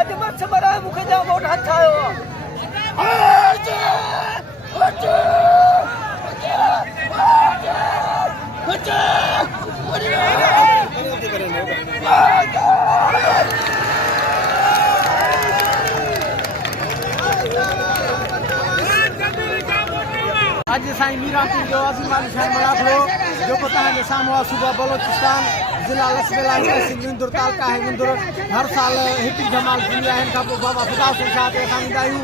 आज मत मरा मुखे जा वोट हाथ आयो आज साईं मीरापुर जो अज़ीम अली शाह मलाखड़ो जो तव्हांजे साम्हूं आहे सूबा बलोचिस्तान ज़िला लसबेला तहसील विंदुर तालुका है विंदुर हर साल हिकु जमाल थींदी आहे हिन खां पोइ बाबा ख़ुदा हुसैन शाह ते असां ईंदा आहियूं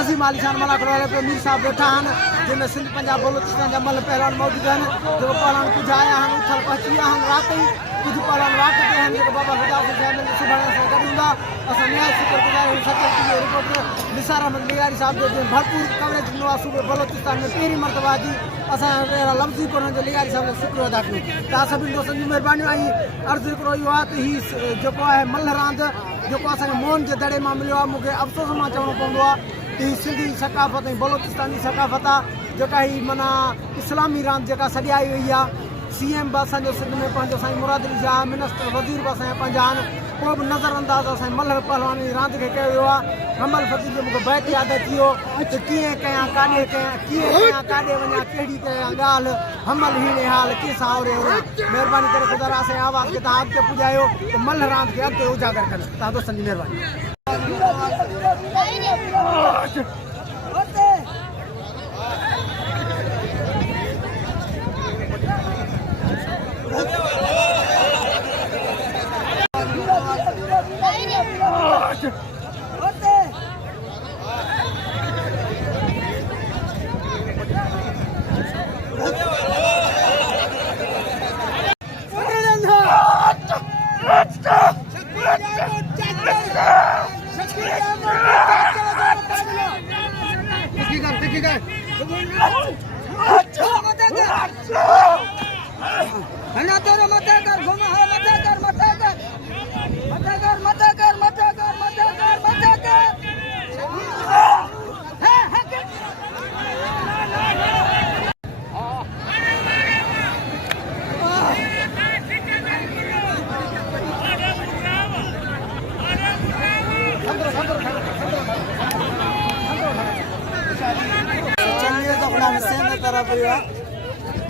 अज़ीम अली शाह मलाखड़ो वारे पे मीर साहब वेठा आहिनि जंहिंमें सिंध पंजाब बलोचिस्तान जा मल पहलवान मौजूद आहिनि जेको पहलवान कुझु आया आहिनि उथल पहुची विया आहिनि राति ई कुझु पहलवान राति ते आहिनि जेको बाबा ख़ुदा हुसैन शाह में सुभाणे असां गॾु हूंदा असां निहायत शुक्रगुज़ार आहियूं सचल टीवी रिपोर्टर निसार अहमद निगारी साहब जो भरपूर कवरेज ॾिनो आहे सूबे बलोचिस्तान में पहिरीं मरतबा जी असां अहिड़ा लफ़्ज़ी कोन जो निगारी साहब जो शुक्र अदा कयूं तव्हां सभिनी दोस्तनि जी महिरबानी ऐं अर्ज़ु हिकिड़ो इहो आहे त हीउ जेको आहे मल्ह रांदि जेको असांखे मोहन जे दड़े मां मिलियो आहे मूंखे अफ़सोस मां चवणो पवंदो आहे त हीउ सिंधी सकाफ़त ऐं बलोचिस्तानी सकाफ़त आहे जेका हीउ माना इस्लामी रांदि जेका सॼाई वई आहे CM बि असांजो सिंध में पंहिंजो साईं मुराद अली शाह मिनिस्टर वज़ीर बि असांजा पंहिंजा आहिनि को बि नज़रअंदाज़ असांजे मल्ह पहलवान जी रांदि खे कयो वियो आहे कमल फकीर जो मूंखे बैत यादि अची वियो त कीअं कयां काॾे कयां कीअं कयां काॾे वञा कहिड़ी कयां ॻाल्हि हमल हीणे हाल कीअं सावरे महिरबानी करे ख़ुदा असांजे आवाज़ खे तव्हां अॻिते पुॼायो त मल्ह रांदि खे अॻिते उजागर कनि तव्हां दोस्तनि जी महिरबानी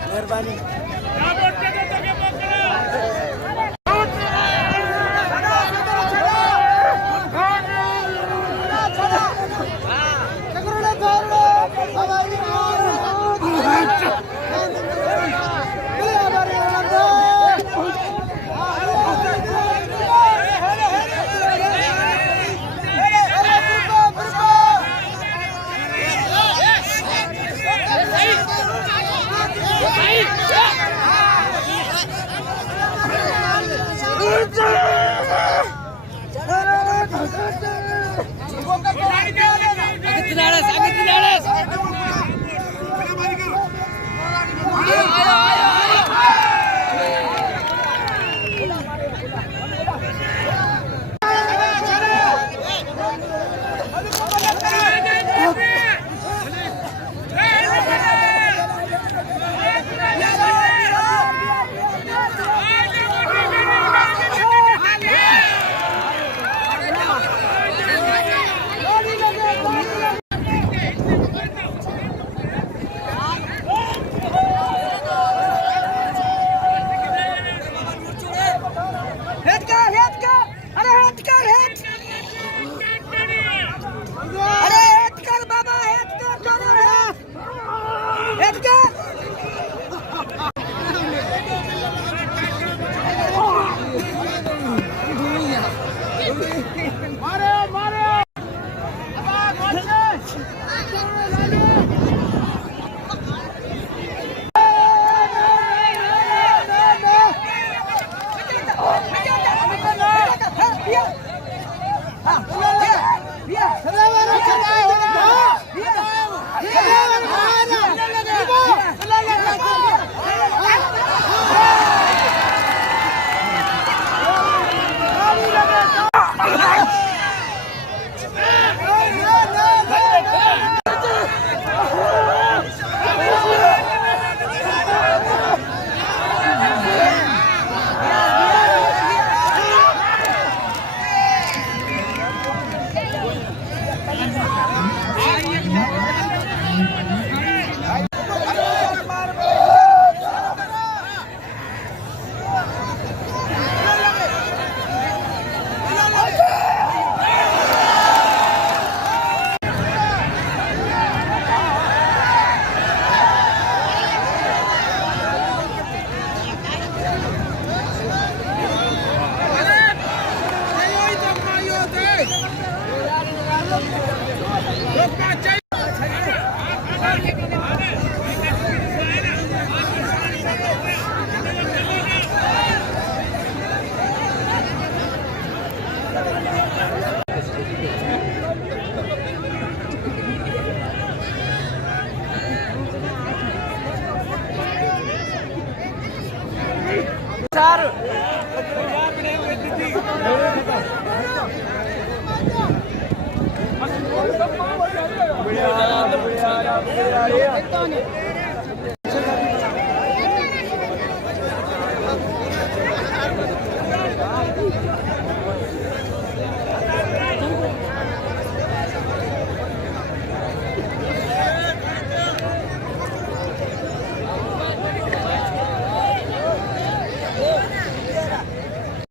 मेहरबानी